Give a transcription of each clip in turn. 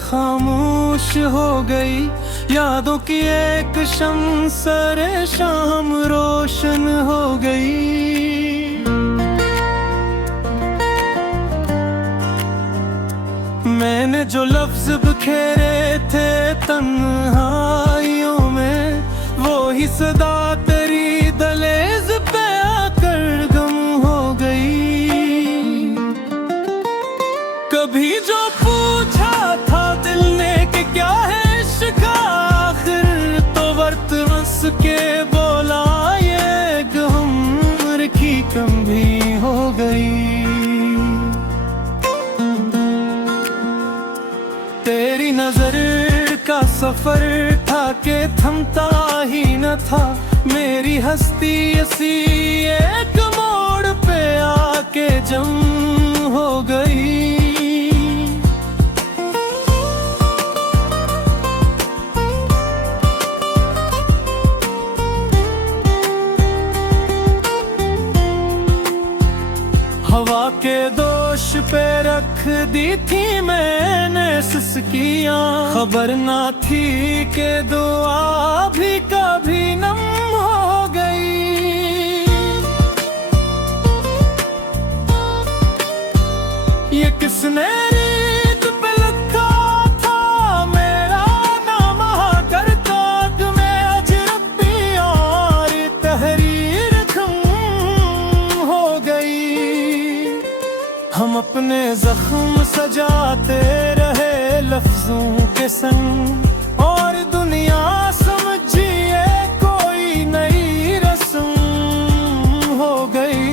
खामोश हो गई। यादों की एक शमसरे शाम रोशन हो गई। मैंने जो लफ्ज बिखेरे थे तन्हाइयों में, वो ही सदा तेरी दहलीज पे आकर गम हो गई। कभी जो पूछा था दिल ने कि क्या है इश्क, आखिर तो वर्त हंस के बोला ये गम की कम भी हो गई। तेरी नजर का सफर था के थमता ही न था। मेरी हस्ती ऐसी एक मोड़ पे आके जम हो गई। हवा के दोष पे रख दी थी मैंने सिसकियां, खबर ना थी कि दुआ भी कभी नम हो गई। ये किसने रीत पे लिखा था मेरा नाम कर काग में अजरबी, और तहरीर खम हो गई। हम अपने जख्म सजाते रहे लफ्जों के संग, और दुनिया समझिए कोई नई रस्म हो गई।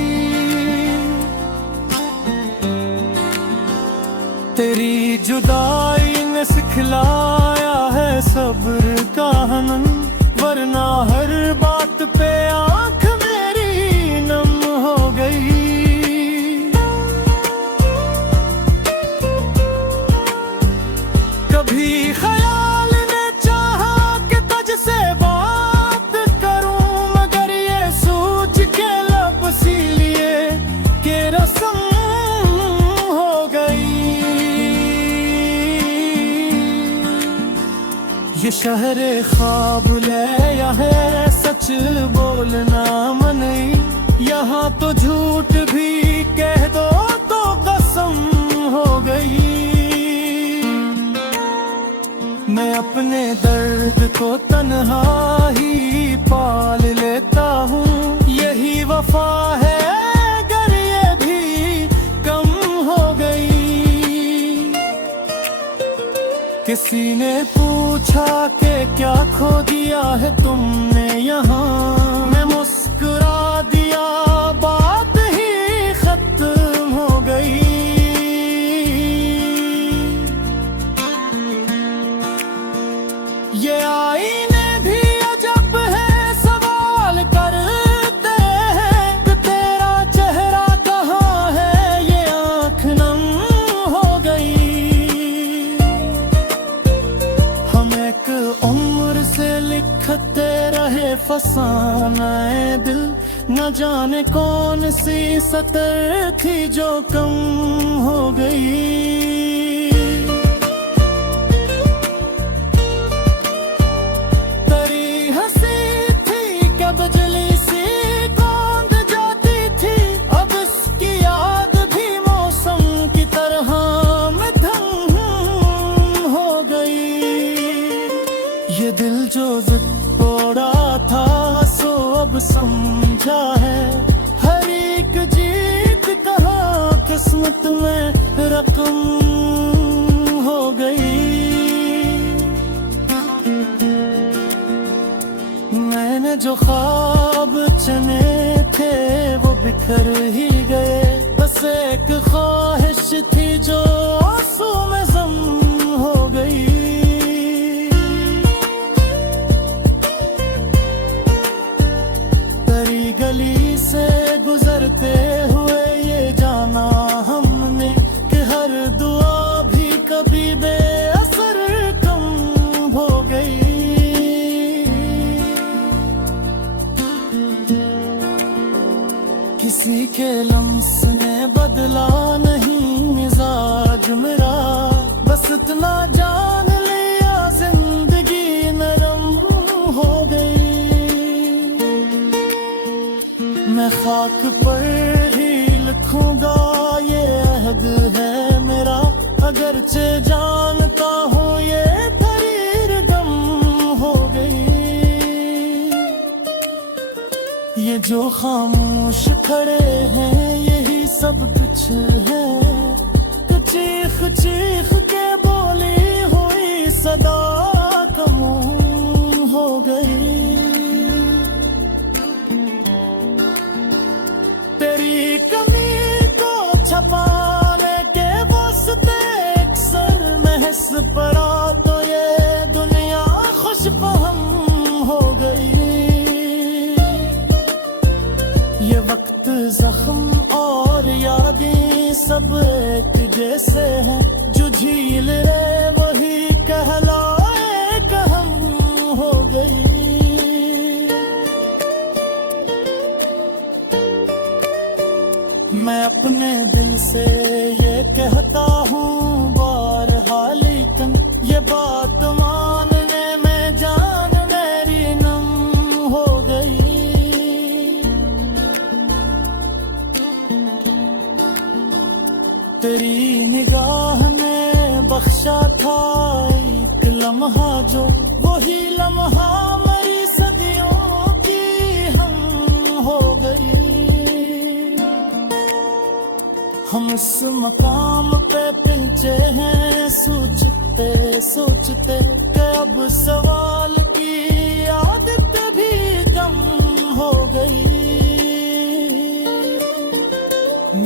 तेरी जुदाई ने सिखलाया है सब्र का हनन, वरना हर बात पे आंख मेरी नम हो गई। कभी ख्याल ने चाहा कि तुझसे बात करूं, मगर ये सोच के लब सी लिए कि रस्म हो गई। ये शहरे ख्वाब ले या है सच बोलना मनई, यहाँ तो झूठ भी कह दो तो कसम हो गई। मैं अपने दर्द को तन्हा ही पाल लेता हूँ, यही वफा है अगर ये भी कम हो गई। किसी ने पूछा कि क्या खो दिया है तुमने यहाँ, मैं मुस्कुरा दिया बात ही खत्म हो गई। ये आईने भी अजब है सवाल करते हैं कि तेरा चेहरा कहाँ है, ये आँख नम हो गई। हम एक उम्र से लिखते रहे फसाने दिल, न जाने कौन सी सतर थी जो कम हो गई। ये दिल जो जिद तोड़ा था सो अब समझा है, हर एक जीत कहाँ किस्मत में रकम हो गई। मैंने जो ख्वाब चुने थे वो बिखर ही गए, बस एक ख्वाहिश थी जो आंसू में जम हो गई। गली से गुजरते हुए ये जाना हमने कि हर दुआ भी कभी बेअसर कम हो गई। किसी के लम्स ने बदला नहीं मिजाज मेरा, बस इतना जा मैं खाक पर ही लिखूंगा ये अहद है मेरा, अगरचे जानता हूँ ये तहरीर गम हो गई। ये जो खामोश खड़े हैं यही सब कुछ है, चीख चीख के बोली हुई सदा कम हो गई। तेरी कमी को छपाने के वास्ते अक्सर महस पड़ा तो ये दुनिया खुश फहम हो गई। ये वक्त जख्म और यादें सब एक जैसे हैं, जो झील रहे वही कहलाए कहम हो गई। मैं अपने दिल से ये कहता हूँ बारहा, लेकिन ये बात मानने में जान मेरी नम हो गई। तेरी निगाह ने बख्शा था एक लम्हा, जो वही लम्हा मेरी सदियों की हम हो गई। हम इस मकाम पे पहुंचे हैं सोचते सोचते कि अब सवाल की आदत भी कम हो गई।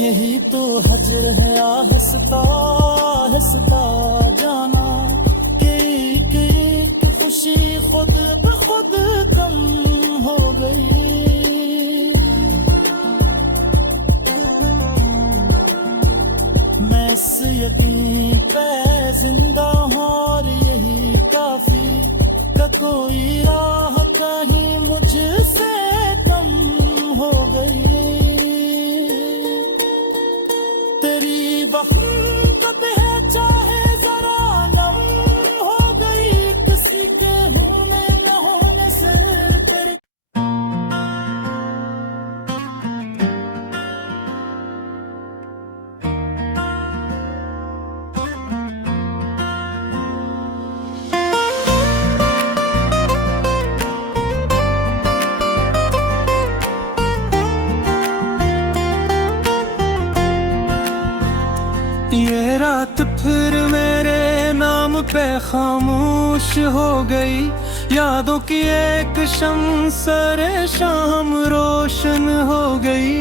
यही तो हजर है आहिस्ता आहिस्ता जाना, कि एक खुशी खुद ब खुद कम हो गई। मैं इस यकीन पे जिंदा हूँ और यही काफी, का कोई राह कहीं मुझसे कम हो गई। तेरी वफ़ाक़त है चाहे जरा नम हो गई, किसी के होने न होने से तेरी। ये रात फिर मेरे नाम पे खामोश हो गई, यादों की एक शमसरे शाम रोशन हो गई।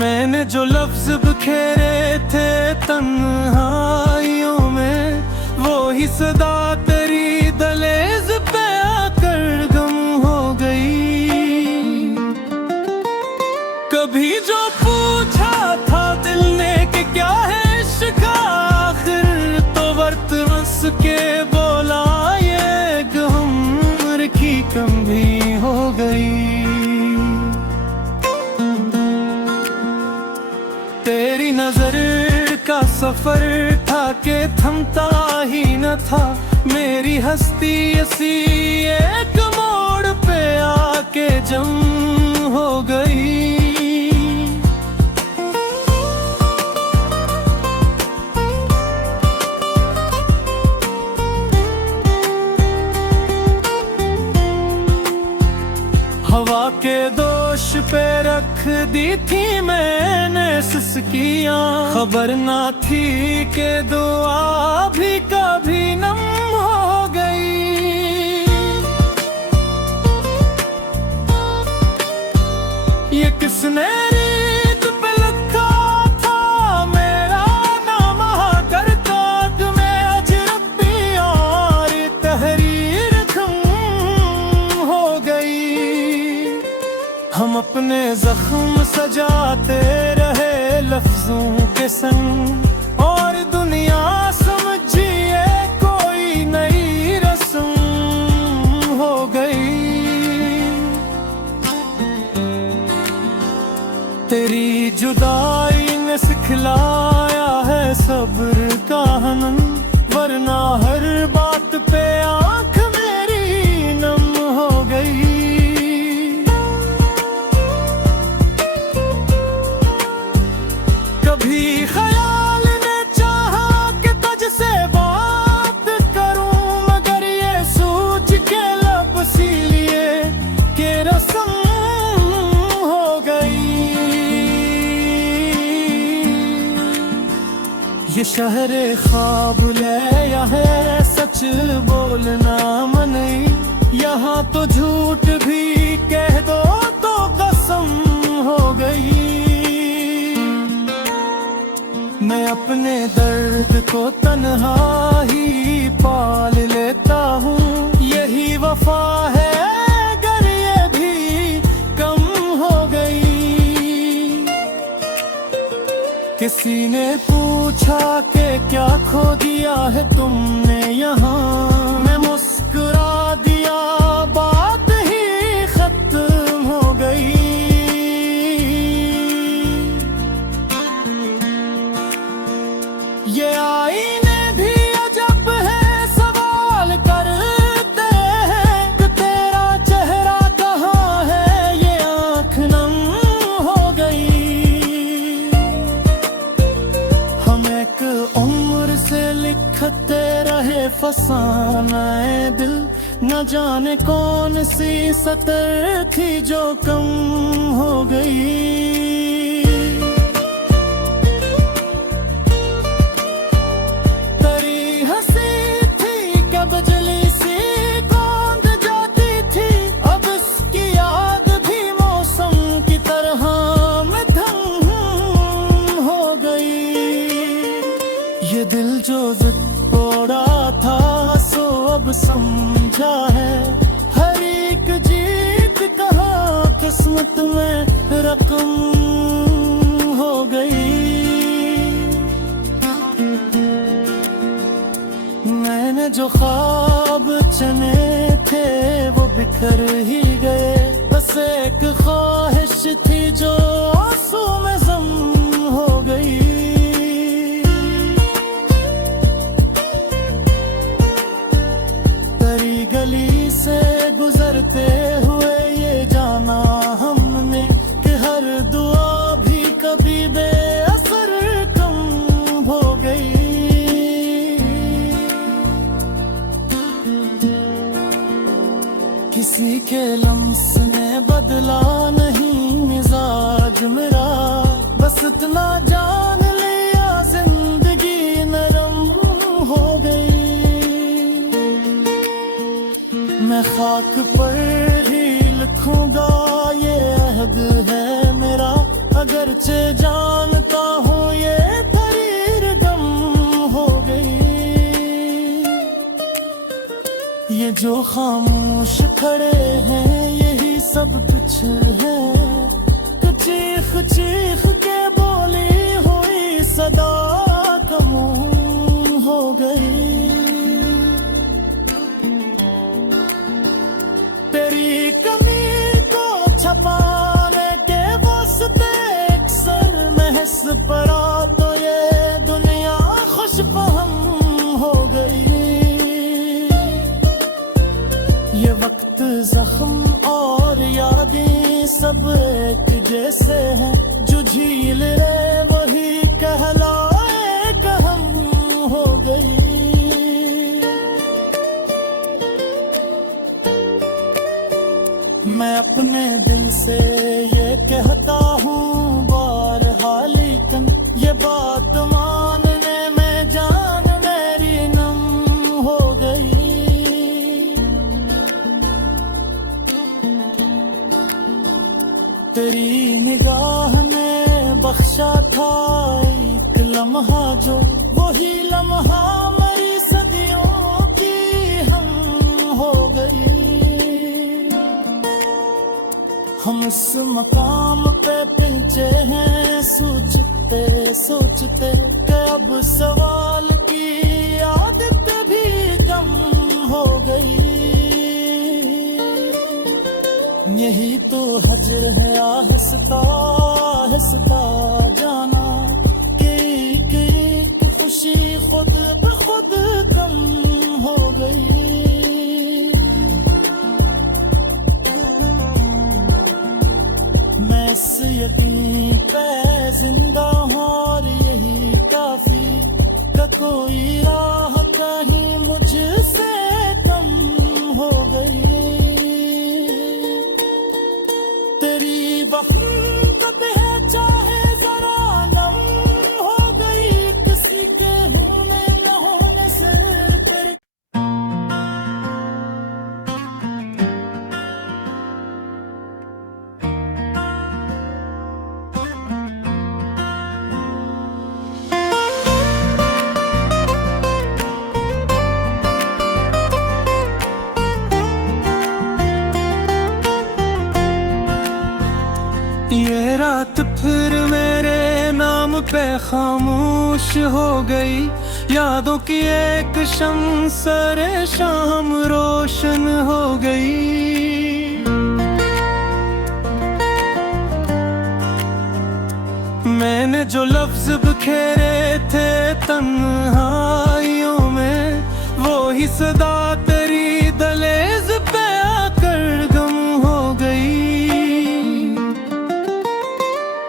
मैंने जो लफ्ज बिखेरे थे तन्हाइयों में, वो ही सदा तेरी दहलीज पे आकर गम हो गई। कभी जो पूछा था दिल ने कि क्या है इश्क, आखिर तो वर्त हंस के बोला ये गम की कम भी हो गई। तेरी नजर का सफर था के थमता ही न था, मेरी हस्ती ऐसी एक मोड़ पे आके जम हो गई। हवा के दोष पे रख दी थी मैंने सिसकियां, खबर ना थी कि दुआ भी कभी नम हो गई। ये किसने रीत पे लिखा था मेरा नाम, कर काट में अजरबी और तहरीर खम हो गई। हम अपने जख्म सजाते रहे लफ्जों के संग, और दुनिया समझिए कोई नई रस्म हो गई। तेरी जुदाई ने सिखलाया है सब्र का हनन, वरना हर बात पे आंख मेरी ये शहरे ख्वाब ले या है सच बोलना मनई, यहाँ तो झूठ भी कह दो तो कसम हो गई। मैं अपने दर्द को तन्हा ही पाल लेता हूँ, यही वफा है अगर ये भी कम हो गई। किसी ने पूछा कि क्या खो दिया है तुमने यहाँ, मैं मुस्कुरा दिया बात ही खत्म हो गई। ये आईने भी अजब है सवाल करते हैं कि तेरा चेहरा कहाँ है, ये आँख नम हो गई। हम एक उम्र से लिखते रहे फसाना है दिल, न जाने कौन सी सतर थी जो कम हो गई। ये दिल जो जिद तोड़ा था सो अब समझा है, हर एक जीत कहाँ किस्मत में रकम हो गई। मैंने जो ख्वाब चुने थे वो बिखर ही गए, बस एक ख्वाहिश थी जो आंसू में ज़म हो गई। गली से गुजरते हुए ये जाना हमने कि हर दुआ भी कभी बेअसर कम हो गई। किसी के लम्स ने बदला नहीं मिजाज मेरा, बस इतना जान लिया जिंदगी नरम हो गई। मैं खाक पर ही लिखूंगा ये अहद है मेरा, अगरचे जानता हूँ ये तरीर गम हो गई। ये जो खामोश खड़े हैं यही सब कुछ है, चीख चीख के बोली हुई सदा कम हो गई। तेरी कमी को छपाने के वास्ते अक्सर महस पड़ा तो ये दुनिया खुश फहम हो गई। ये वक्त जख्म और यादें सब एक जैसे हैं, जो झील रहे वही कहलाए कहम हो गई। मैं अपने दिल से ये कहता हूँ बारहा, लेकिन ये बात मानने में जान मेरी नम हो गई। तेरी निगाह ने बख्शा था एक लम्हा, जो वही लम्हा मेरी सदियों की हम हो गई। हम इस मकाम पे पहुंचे हैं सोचते सोचते कि अब सवाल की आदत भी कम हो गई। यही तो हजर है आहिस्ता आहिस्ता जाना, कि एक खुशी खुद ब खुद कम हो गई। मैं इस यकीन पे जिंदा हूँ और यही काफी, का कोई राह कहीं मुझसे कम हो गई। तेरी वफा कब है चाहे जरा नम हो गई, किसी के खामोश हो गई, यादों की एक शमसरे शाम रोशन हो गई। मैंने जो लफ्ज बिखेरे थे तन्हाइयों में, वो ही सदा तेरी दहलीज पे आकर गम हो गई।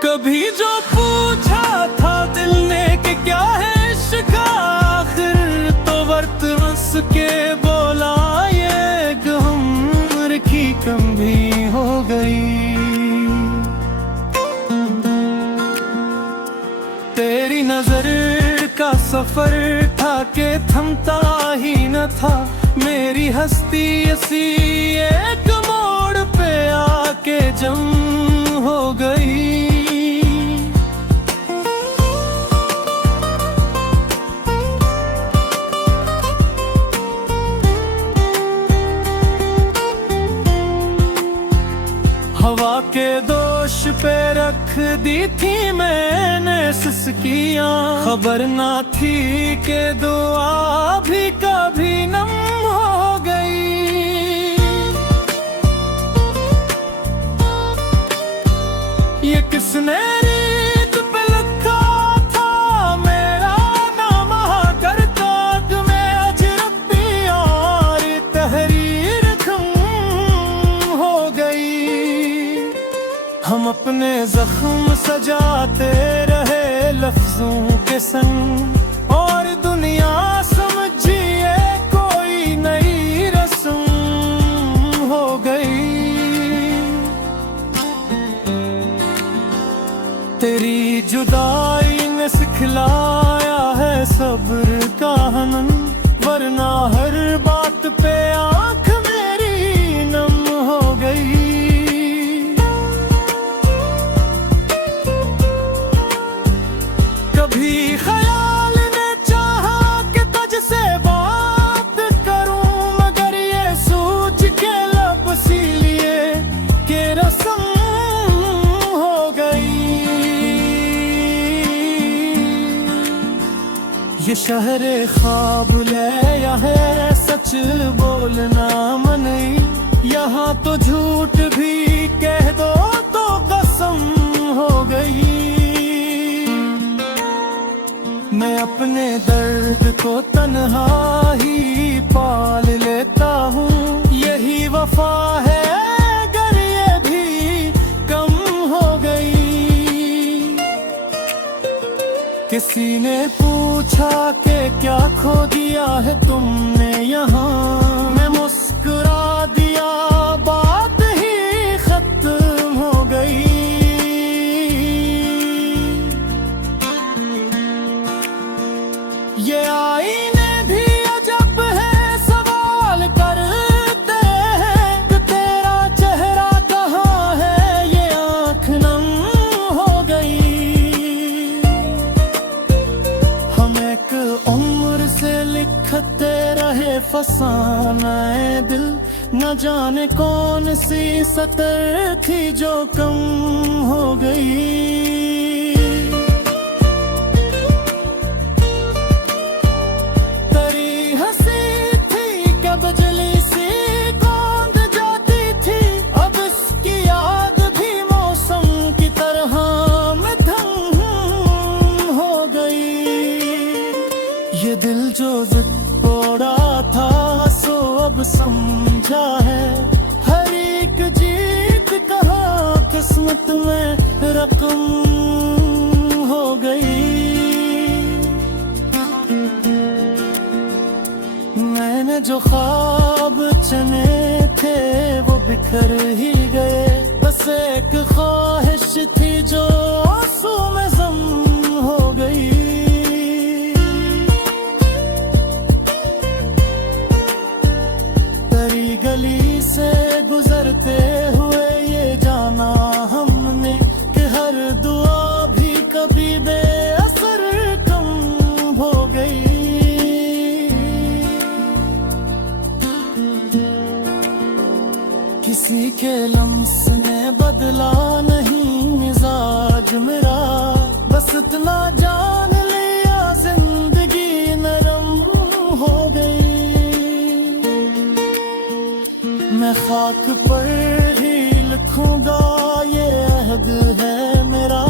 कभी जो पूछा था दिल ने कि क्या है इश्क आखिर, तो वर्त हंस के बोला ये गम की कम भी हो गई। तेरी नजर का सफर था के थमता ही न था, मेरी हस्ती ऐसी एक मोड़ पे आके जम हो गई। हवा के दोष पे रख दी थी मैंने सिसकियां, खबर ना थी कि दुआ भी कभी नम हो गई। ये किसने रीत पे लिखा था मेरा नाम कर काग में अजरबी, और तहरीर खम हो गई। हम अपने जख्म सजाते रहे लफ्जों के संग, और दुनिया समझिए कोई नई रस्म हो गई। तेरी जुदाई ने सिखलाया है सब्र का हनन, वरना हर बात पे आंख मेरी नम हो गई। कभी ख्याल ने चाहा कि तुझसे बात करूं, मगर ये सोच के लब सी लिए कि रस्म हो गई। ये शहरे ख्वाब ले या है सच बोलना मनई, यहाँ तो झूठ भी कह दो तो कसम हो गई। मैं अपने दर्द को तन्हा ही पाल लेता हूँ, यही वफा है अगर ये भी कम हो गई। किसी ने पूछा कि क्या खो दिया है तुमने यहाँ, मैं मुस्कुरा दिया बात ही खत्म हो गई। ये आईने भी अजब है सवाल करते हैं कि तेरा चेहरा कहाँ है, ये आँख नम हो गई। हम एक उम्र से लिखते रहे फसाना है दिल, न जाने कौन सी सतर थी जो कम हो गई। ये दिल जो जिद तोड़ा था सो अब समझा है, हर एक जीत कहाँ किस्मत में रकम हो गई। मैंने जो ख्वाब चुने थे वो बिखर ही गए, बस एक ख्वाहिश थी जो आंसू में ज़म हो गई। गली से गुजरते हुए ये जाना हमने कि हर दुआ भी कभी बेअसर कम हो गई। किसी के लम्स ने बदला नहीं मिजाज मेरा, बस इतना जा मैं खाक पर ही लिखूंगा ये अहद है मेरा,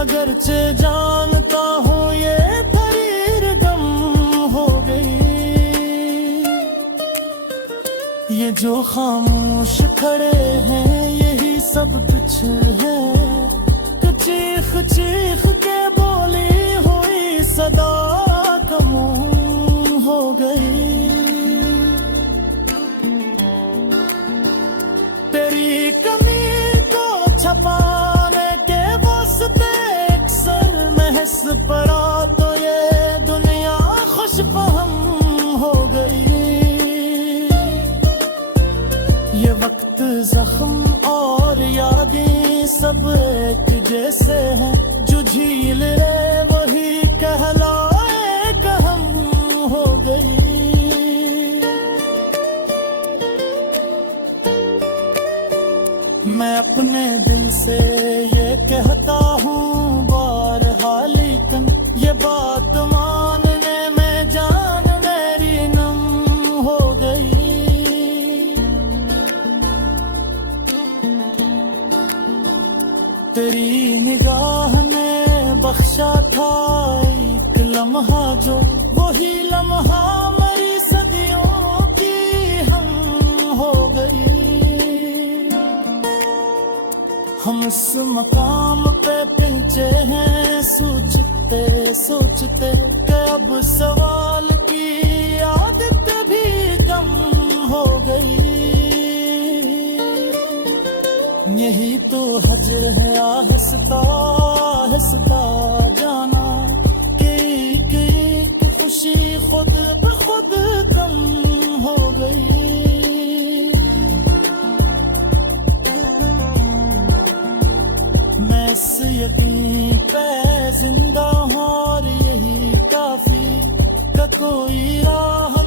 अगरचे जानता हूँ ये तरीर गम हो गई। ये जो खामोश खड़े हैं यही सब कुछ है, चीख चीख के बोली हुई सदा कम हो गई। तेरी कमी को छपाने के वास्ते अक्सर महस पड़ा तो ये दुनिया खुश फहम हो गई। ये वक्त जख्म और यादें सब एक जैसे हैं, जो झील रहे वही कहलाए कहम हो गई। मैं अपने दिल से ये कहता हूँ बारहा, लेकिन ये बात मानने में जान मेरी नम हो गई। तेरी निगाह ने बख्शा था एक लम्हा, जो वही लम्हा मेरी सदियों की हम हो गई। हम इस मकाम पे पहुंचे हैं सोचते सोचते कि अब सवाल की आदत भी कम हो गई। यही तो हजर है आहिस्ता आहिस्ता जाना, कि एक खुशी खुद ब खुद कम हो गई। मैं इस यकीन पे जिंदा हूँ और यही काफी का कोई राह